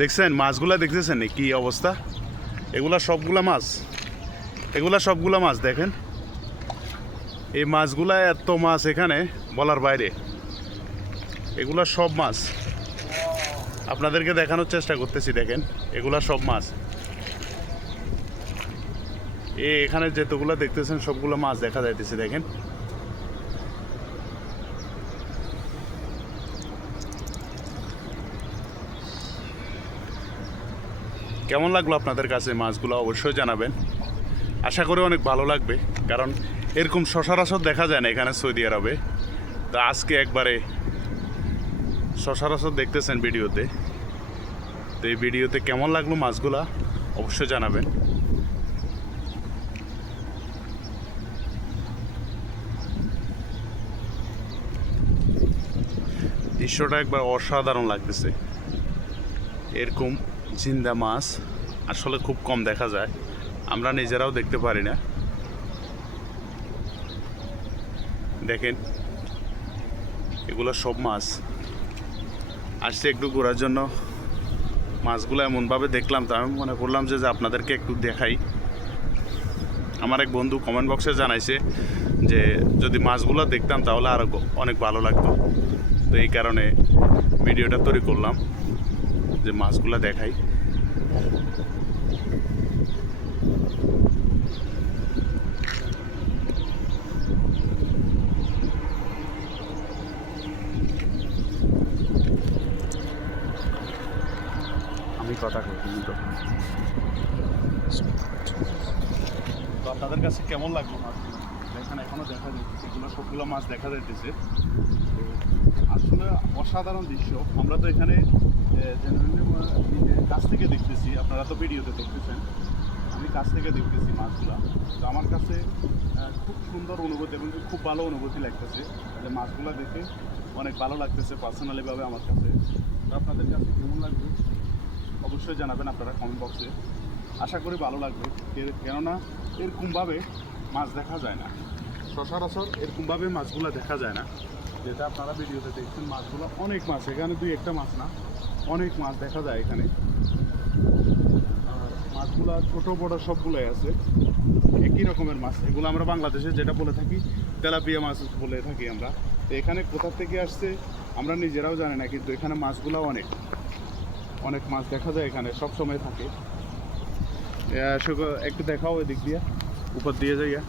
দেখছেন মাছগুলা দেখতেছেন কি অবস্থা? এগুলা সবগুলা মাছ দেখেন। এই মাছগুলা এত মাছ এখানে বলার বাইরে। এগুলা সব মাছ আপনাদেরকে দেখানোর চেষ্টা করতেছি। দেখেন এগুলা সব মাছ। এখানে যেতগুলা দেখতেছেন সবগুলো মাছ দেখা যাইতেছে। দেখেন কেমন লাগলো আপনাদের কাছে মাছগুলো অবশ্যই জানাবেন। আশা করি অনেক ভালো লাগবে, কারণ এরকম সচরাচর দেখা যায় না এখানে সৌদি আরবে। তো আজকে একবারে সচরাচর দেখতেছেন ভিডিওতে। তো এই ভিডিওতে কেমন লাগলো মাছগুলা অবশ্যই জানাবেন। দৃশ্যটা একবার অসাধারণ লাগতেছে। এরকম জিন্দা মাছ আসলে খুব কম দেখা যায়, আমরা নিজেরাও দেখতে পারি না। দেখেন এগুলো সব মাছ। আসছে একটু ঘোরার জন্য, মাছগুলো এমনভাবে দেখলাম তো আমি মনে করলাম যে আপনাদেরকে একটু দেখাই। আমার এক বন্ধু কমেন্ট বক্সে জানাইছে যে যদি মাছগুলো দেখতাম তাহলে আরও অনেক ভালো লাগতো। তো এই কারণে ভিডিওটা তৈরি করলাম যে মাছগুলো দেখাই। আমি কথা কই তো আপনাদের কাছে কেমন লাগলো মাছগুলো? দেখেন এখনো দেখা যাচ্ছে এগুলো সবগুলো মাছ দেখা যাইতেছে। আসলে অসাধারণ দৃশ্য। আমরা তো এখানে কাছ থেকে দেখতেছি, আপনারা তো ভিডিওতে দেখতেছেন, আমি কাছ থেকে দেখতেছি মাছগুলো। তো আমার কাছে খুব সুন্দর অনুভূতি এবং খুব ভালো অনুভূতি লাগতেছে যে মাছগুলো দেখে অনেক ভালো লাগতেছে পার্সোনালিভাবে আমার কাছে। তো আপনাদের কাছে কেমন লাগবে অবশ্যই জানাবেন আপনারা কমেন্ট বক্সে। আশা করি ভালো লাগবে, কেননা এরকমভাবে মাছ দেখা যায় না সচরাচর। এরকমভাবে মাছগুলো দেখা যায় না, যেটা আপনারা ভিডিওতে দেখছেন। মাছগুলো অনেক মাছ, এখানে দুই একটা মাছ না, অনেক মাছ দেখা যায় এখানে। মাছগুলো ছোটো বড়ো সবগুলোই আছে, একই রকমের মাছ। এগুলো আমরা বাংলাদেশে যেটা বলে থাকি তেলাপিয়া মাছ বলে থাকি আমরা। তো এখানে কোথা থেকে আসছে আমরা নিজেরাও জানি না, কিন্তু এখানে মাছগুলো অনেক অনেক মাছ দেখা যায় এখানে, সব সময় থাকে। একটু দেখাও এদিক দিয়ে, উপর দিয়ে যাইয়া।